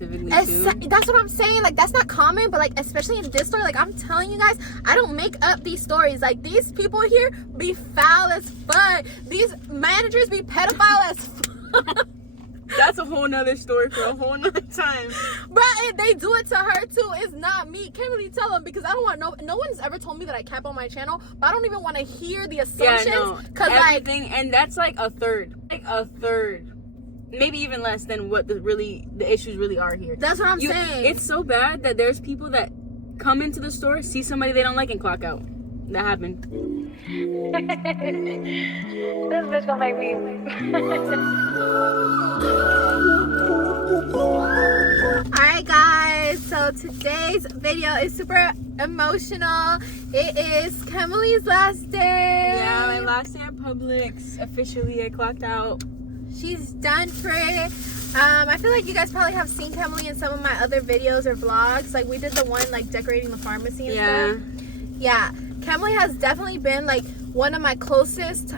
That's what I'm saying. Like, that's not common, but like, especially in this story, like, I'm telling you guys, I don't make up these stories. Like, these people here be foul as fuck. These managers be pedophile as fuck. That's a whole nother story for a whole nother time. Bro, they do it to her too. It's not me. Can't really tell them because I don't want no one's ever told me that I cap on my channel, but I don't even want to hear the assumptions. Yeah, no. Cause everything, like, and that's like a third, maybe even less than what the issues really are here. That's what I'm saying. It's so bad that there's people that come into the store, see somebody they don't like, and clock out. That happened. This bitch gonna make me. Alright guys, so today's video is super emotional. It is Kemily's last day. Yeah, my last day at Publix. Officially, I clocked out. She's done for it. I feel like you guys probably have seen Kemily in some of my other videos or vlogs. Like, we did the one like decorating the pharmacy and stuff. Yeah, Kemily has definitely been like one of my closest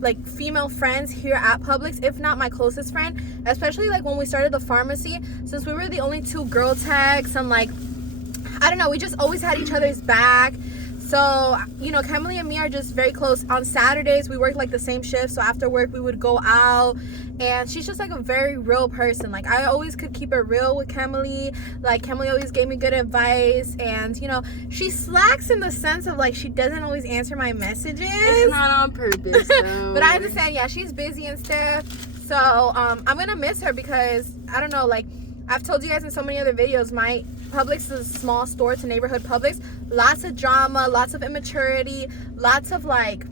like female friends here at Publix, if not my closest friend, especially like when we started the pharmacy, since we were the only two girl techs, and like, I don't know, we just always had each other's back. So, you know, Kemily and me are just very close. On Saturdays, we work like the same shift. So after work, we would go out. And she's just like a very real person. Like, I always could keep it real with Kemily. Like, Kemily always gave me good advice. And, you know, she slacks in the sense of like, she doesn't always answer my messages. It's not on purpose, though. But I understand, yeah, she's busy and stuff. So, I'm going to miss her because, I don't know, like, I've told you guys in so many other videos, my Publix is a small store to neighborhood Publix. Lots of drama, lots of immaturity, lots of like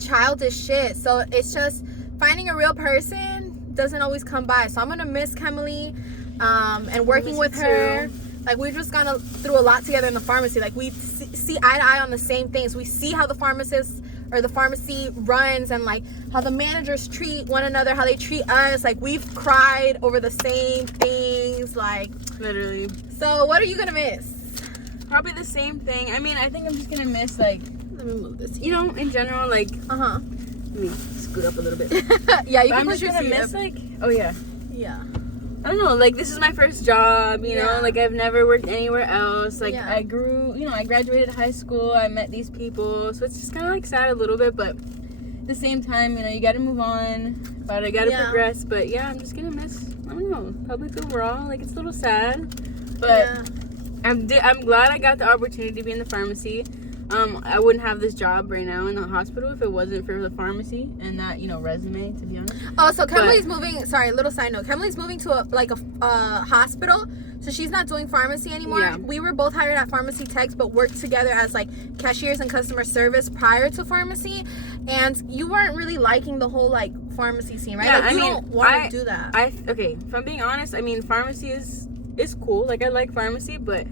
childish shit. So it's just finding a real person doesn't always come by. So I'm gonna miss Kemily and working with her. Like, we've just gone through a lot together in the pharmacy. Like, we see eye to eye on the same things. We see how the pharmacist or the pharmacy runs, and like how the managers treat one another, how they treat us. Like, we've cried over the same things, like, literally. So what are you gonna miss? Probably the same thing. I mean, I think I'm just gonna miss, like, let me move this, you know, in general, like, let me scoot up a little bit. Yeah, you but can I'm push just your gonna seat miss up. like, oh yeah, Yeah, I don't know, like, this is my first job, you know, like, I've never worked anywhere else. Like, Yeah. I grew, you know, I graduated high school, I met these people, so it's just kind of like sad a little bit, but at the same time, you know, you gotta move on, but I gotta progress. But yeah, I'm just gonna miss, I don't know, Publix overall. Like, it's a little sad, but I'm glad I got the opportunity to be in the pharmacy. I wouldn't have this job right now in the hospital if it wasn't for the pharmacy and that, you know, resume, to be honest. Oh, so Kemily's moving, sorry, little side note, Kemily's moving to a hospital, so she's not doing pharmacy anymore. Yeah. We were both hired at pharmacy techs, but worked together as like cashiers and customer service prior to pharmacy. And you weren't really liking the whole like pharmacy scene, right? Yeah, Like, you don't want to do that. Okay, if I'm being honest, I mean, pharmacy is cool. Like, I like pharmacy, but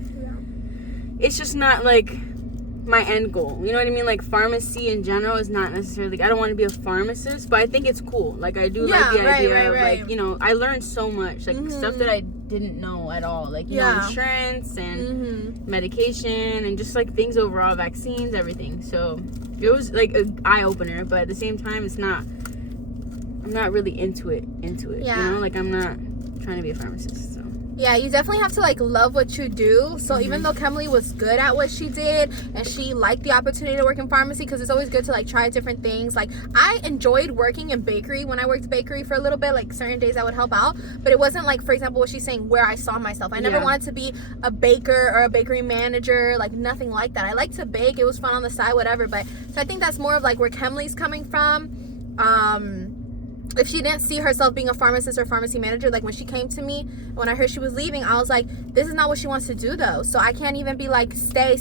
it's just not like my end goal. You know what I mean? Like, pharmacy in general is not necessarily, like, I don't want to be a pharmacist, but I think it's cool. Like, I do like the idea of like, you know, I learned so much, like, stuff that I didn't know at all, like, you know, insurance and medication and just like things overall, vaccines, everything. So it was like an eye-opener, but at the same time, I'm not really into it, you know, like, I'm not trying to be a pharmacist. So Yeah, you definitely have to like love what you do. So even though Kemily was good at what she did and she liked the opportunity to work in pharmacy, because it's always good to like try different things. Like, I enjoyed working in bakery when I worked bakery for a little bit. Like, certain days I would help out, but it wasn't like, for example, what she's saying, where I saw myself. I never wanted to be a baker or a bakery manager, like nothing like that. I like to bake, it was fun on the side, whatever. But so I think that's more of like where Kemily's coming from. If she didn't see herself being a pharmacist or pharmacy manager, like when she came to me, when I heard she was leaving, I was like, this is not what she wants to do though. So I can't even be like, stay.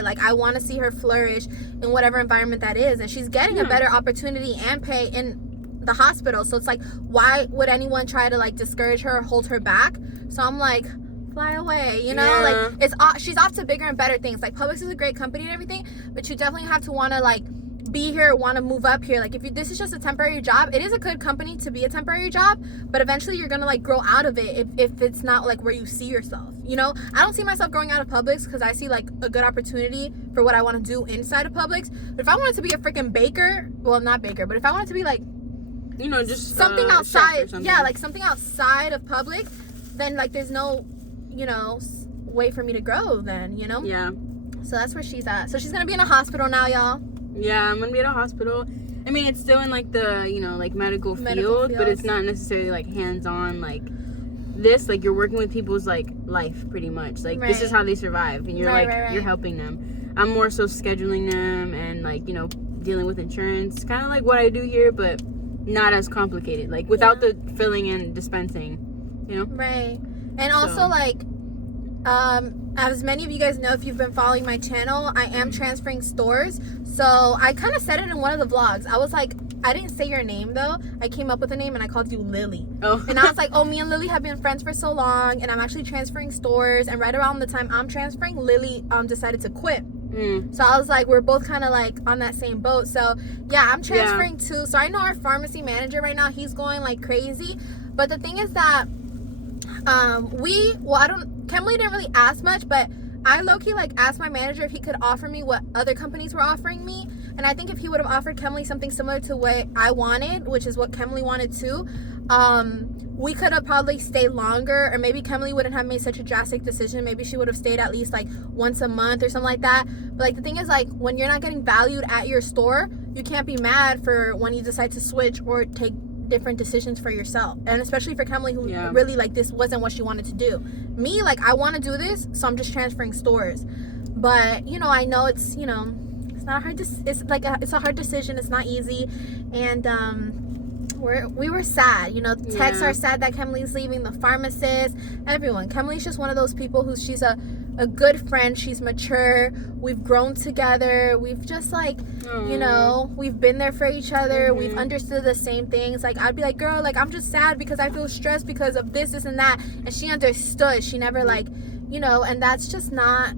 Like, I want to see her flourish in whatever environment that is. And she's getting a better opportunity and pay in the hospital. So it's like, why would anyone try to like discourage her or hold her back? So I'm like, fly away, you know? Like, she's off to bigger and better things. Like, Publix is a great company and everything, but you definitely have to want to like be here, want to move up here. Like, if this is just a temporary job, it is a good company to be a temporary job, but eventually you're gonna like grow out of it if it's not like where you see yourself, you know? I don't see myself growing out of Publix because I see like a good opportunity for what I want to do inside of Publix. But if I wanted to be a freaking baker, well, not baker, but if I wanted to be like, you know, just something outside, like something outside of Publix, then like there's no, you know, way for me to grow then, you know? Yeah. So that's where she's at. So she's gonna be in a hospital now, y'all. Yeah, I'm gonna be at a hospital. I mean, it's still in like the, you know, like medical field, but it's not necessarily like hands-on like this. Like you're working with people's like life pretty much. Like this is how they survive, and you're you're helping them. I'm more so scheduling them and like, you know, dealing with insurance, kind of like what I do here, but not as complicated. Like without the filling and dispensing, you know. Right. And also like, as many of you guys know, if you've been following my channel, I am transferring stores. So I kind of said it in one of the vlogs. I was like, I didn't say your name though. I came up with a name and I called you Lily. Oh. And I was like, oh, me and Lily have been friends for so long, and I'm actually transferring stores. And right around the time I'm transferring, Lily decided to quit. So I was like, we're both kind of like on that same boat. So yeah, I'm transferring too. So I know our pharmacy manager right now, he's going like crazy. But the thing is that Kemley didn't really ask much, but I low-key like asked my manager if he could offer me what other companies were offering me. And I think if he would have offered Kemley something similar to what I wanted, which is what Kemley wanted too, we could have probably stayed longer, or maybe Kemley wouldn't have made such a drastic decision. Maybe she would have stayed at least like once a month or something like that. But like the thing is, like when you're not getting valued at your store, you can't be mad for when you decide to switch or take different decisions for yourself. And especially for Kemley, who really like this wasn't what she wanted to do. Me, like I want to do this, so I'm just transferring stores. But you know, I know it's, you know, it's not hard. It's a hard decision. It's not easy. And we were sad, you know. Texts are sad that Kemley's leaving, the pharmacist, everyone. Kemley's just one of those people who she's a good friend. She's mature. We've grown together. We've just like, you know, we've been there for each other. We've understood the same things. Like I'd be like, girl, like I'm just sad because I feel stressed because of this and that, and she understood. She never like, you know, and that's just not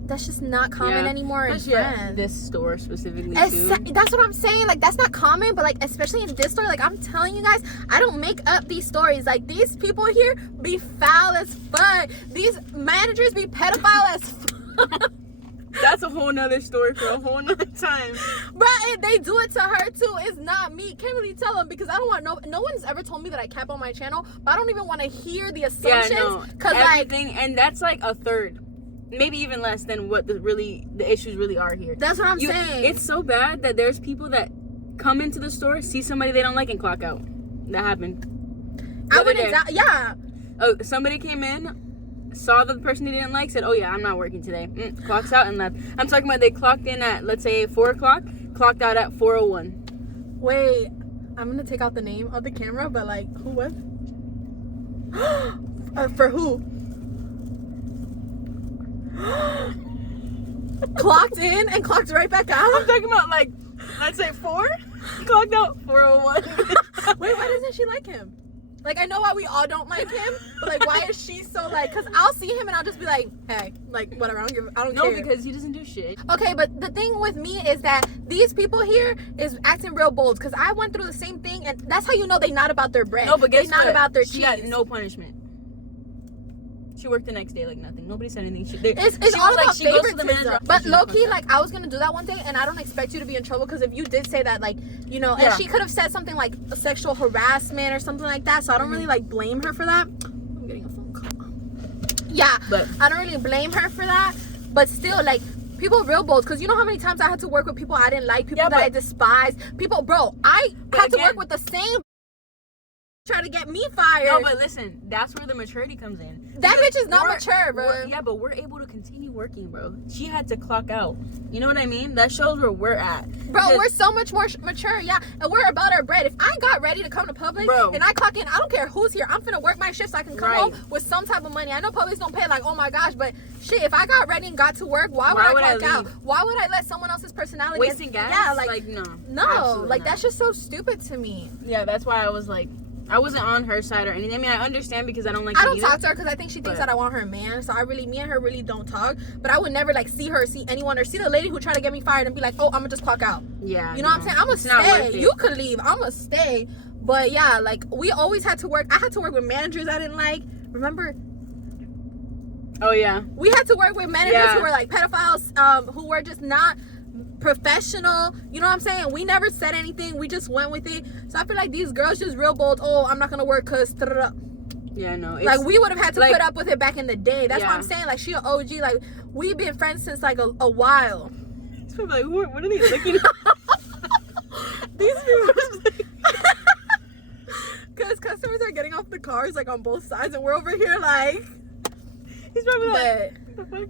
common anymore in friends. This store specifically too. That's what I'm saying. Like that's not common, but like especially in this store, like I'm telling you guys, I don't make up these stories. Like these people here be foul as fuck. These managers be pedophile as fuck. That's a whole nother story for a whole nother time. But they do it to her too. It's not me. Can't really tell them because I don't want no one's ever told me that I cap on my channel, but I don't even want to hear the assumptions. Cause everything, like, and that's like a third, maybe even less than what the issues really are here. That's what I'm saying. It's so bad that there's people that come into the store, see somebody they don't like, and clock out. That happened. I wouldn't. Yeah. Oh, somebody came in, saw the person they didn't like, said, oh yeah, I'm not working today, clocks out and left. I'm talking about they clocked in at, let's say, 4 o'clock, clocked out at 4:01. Wait, I'm gonna take out the name of the camera, but like, who was? For who? Clocked in and clocked right back out? I'm talking about like, let's say 4, clocked out 4:01. Wait, why doesn't she like him? Like, I know why we all don't like him, but like, why is she so like? Cause I'll see him and I'll just be like, hey, like whatever. I don't care. No, because he doesn't do shit. Okay, but the thing with me is that these people here is acting real bold. Cause I went through the same thing, and that's how you know they not about their bread. No, but guess they not about their cheese. She got no punishment. She worked the next day like nothing. Nobody said anything. It's all about favoritism. But low-key, like, I was going to do that one day, and I don't expect you to be in trouble, because if you did say that, like, you know, and she could have said something like sexual harassment or something like that, so I don't really, like, blame her for that. I'm getting a phone call. Yeah, but I don't really blame her for that, but still, like, people real bold, because you know how many times I had to work with people I didn't like, people that I despise, people, bro, I had to work with the same try to get me fired. No, but listen, that's where the maturity comes in. That bitch is not mature, bro. Yeah, but we're able to continue working, bro. She had to clock out. You know what I mean? That shows where we're at. Bro, we're so much more mature, yeah, and we're about our bread. If I got ready to come to Publix and I clock in, I don't care who's here. I'm finna work my shift so I can come home with some type of money. I know Publix don't pay like, oh my gosh, but shit, if I got ready and got to work, why would I clock out? Why would I let someone else's personality wasting gas? Yeah, like no, like that's just so stupid to me. Yeah, that's why I was like, I wasn't on her side or anything. I mean, I understand because I don't like. I don't talk to her because I think she thinks that I want her man. So me and her really don't talk. But I would never like see her, see anyone, or see the lady who tried to get me fired and be like, "Oh, I'm gonna just clock out." Yeah, you know what I'm saying? I'm gonna stay. You could leave. I'm gonna stay. But yeah, like we always had to work. I had to work with managers I didn't like. Remember? Oh yeah. We had to work with managers who were like pedophiles, who were just not professional. You know what I'm saying? We never said anything. We just went with it. So I feel like these girls just real bold. Oh, I'm not gonna work because Yeah, no. Like, we would have had to like, put up with it back in the day. That's what I'm saying. Like, she an OG. Like, we've been friends since, like, a while. He's probably like, what are they looking at? These people... Because customers are getting off the cars, like, on both sides. And we're over here, like... He's probably like, what the fuck?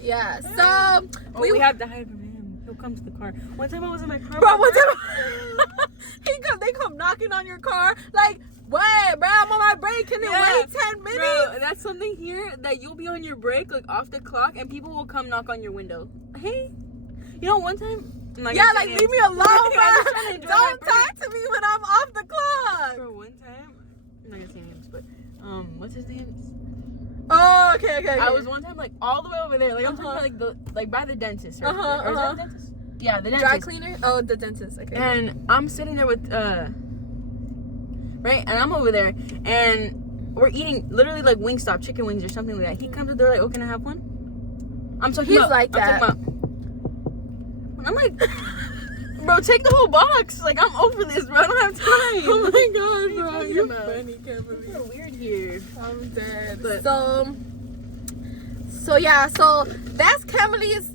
Yeah, so... we have to hide from him. He'll come to the car. One time I was in my car. Bro, one time... they come knocking on your car. Like, wait, bro, I'm on my break. Can it wait 10 minutes? Bro, that's something here that you'll be on your break, like, off the clock, and people will come knock on your window. Hey. You know, one time... Like, leave me alone, bro. Don't talk to me when I'm off the clock. Bro, one time... I'm not gonna say names, but... what's his name? Oh, okay. I was one time, like, all the way over there. Like, I'm talking about, like, by the dentist, right? Or is that the dentist? Yeah, the dentist. Dry cleaner? Oh, the dentist. Okay. And I'm sitting there with, right? And I'm over there, and we're eating, literally, like, Wingstop, chicken wings or something like that. He comes to the door, like, oh, can I have one? I'm talking about... like that. I'm like... Bro, take the whole box. Like, I'm over this, bro. I don't have time. Oh my god, bro. You're funny, It's so weird here. I'm dead. But, So yeah, so that's Kemily's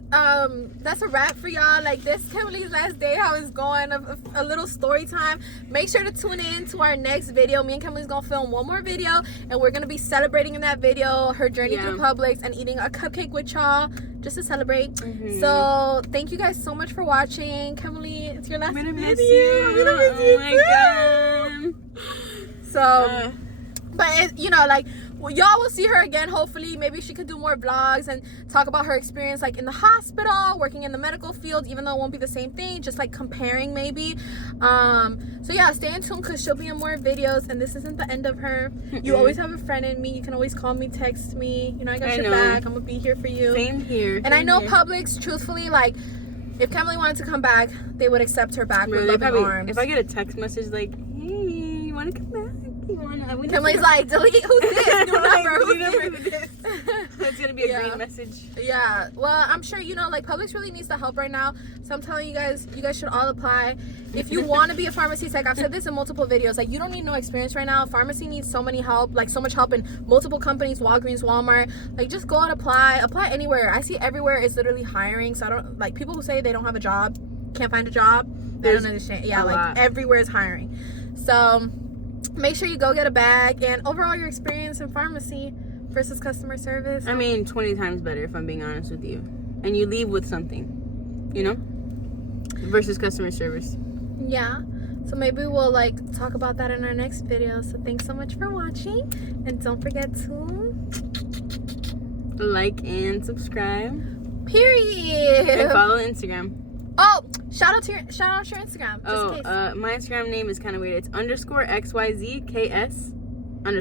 that's a wrap for y'all. Like, this Kemily's last day, how it's going, a little story time. Make sure to tune in to our next video. Me and Kemily's gonna film one more video, and we're gonna be celebrating in that video her journey through Publix and eating a cupcake with y'all just to celebrate. So thank you guys so much for watching. Kemily, it's your last video. I'm gonna miss you. Oh my god. So but you know, like, y'all will see her again, hopefully. Maybe she could do more vlogs and talk about her experience, like, in the hospital, working in the medical field, even though it won't be the same thing, just like comparing maybe. So yeah, stay in tune because she'll be in more videos, and this isn't the end of her. You always have a friend in me. You can always call me, text me. You know, I got your back. I'm gonna be here for you. Same here. And I know Publix, truthfully, like, if Kemily wanted to come back, they would accept her back with loving arms. If I get a text message like, hey, you wanna come back? Kemily's like, delete, who's this? New number, who's this? It's gonna be a green message. Yeah, well, I'm sure, you know, like, Publix really needs the help right now. So I'm telling you guys should all apply. If you want to be a pharmacy tech, I've said this in multiple videos, like, you don't need no experience right now. Pharmacy needs so much help in multiple companies, Walgreens, Walmart. Like, just go and apply anywhere. I see everywhere is literally hiring. So I don't, like, people who say they don't have a job, can't find a job, I don't understand. Yeah, like, everywhere is hiring. So make sure you go get a bag, and overall your experience in pharmacy versus customer service, I mean, 20 times better, if I'm being honest with you. And you leave with something, you know, versus customer service. Yeah, so maybe we'll, like, talk about that in our next video. So thanks so much for watching, and don't forget to like and subscribe, period, and follow Instagram. Oh, shout out to your Instagram, just in case. My Instagram name is kind of weird. It's _XYZKS_. I'm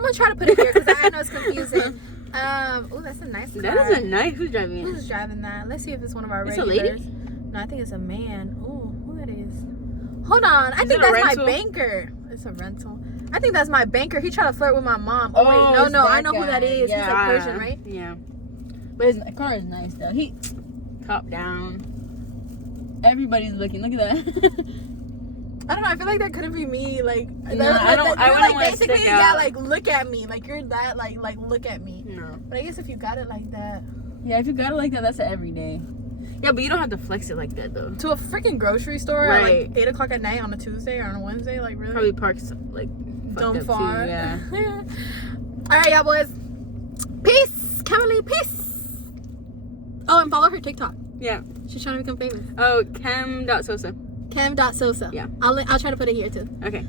gonna try to put it here because I know it's confusing. Oh, that's a nice car. That is a nice. Who's driving it? Who's driving that? Let's see if it's one of our It's regulars. a lady? No, I think it's a man. Oh, who that is? Hold on, I think it a that's rental? my banker. It's a rental. I think that's my banker. He tried to flirt with my mom. Oh, wait, no, I that know who that guy. is. Yeah. He's like Persian, right? Yeah. But his car is nice though. He top down. Everybody's looking. Look at that. I don't know. I feel like that couldn't be me. Like, No, I don't. I wouldn't want to stick basically, yeah, out. like, look at me. Like, you're that. Like look at me. No. But I guess if you got it like that, Yeah, if you got it like that, that's an everyday. Yeah, but you don't have to flex it like that though. to a freaking grocery store at Right. like 8 o'clock at night on a Tuesday or on a Wednesday, like, really? Probably parks like Dumb fucked up far. too, yeah. All right, y'all boys. Peace, Kemily. Peace. Oh, and follow her TikTok. Yeah. She's trying to become famous. Oh, chem.sosa. Cam.sosa. Yeah. I'll try to put it here too. Okay.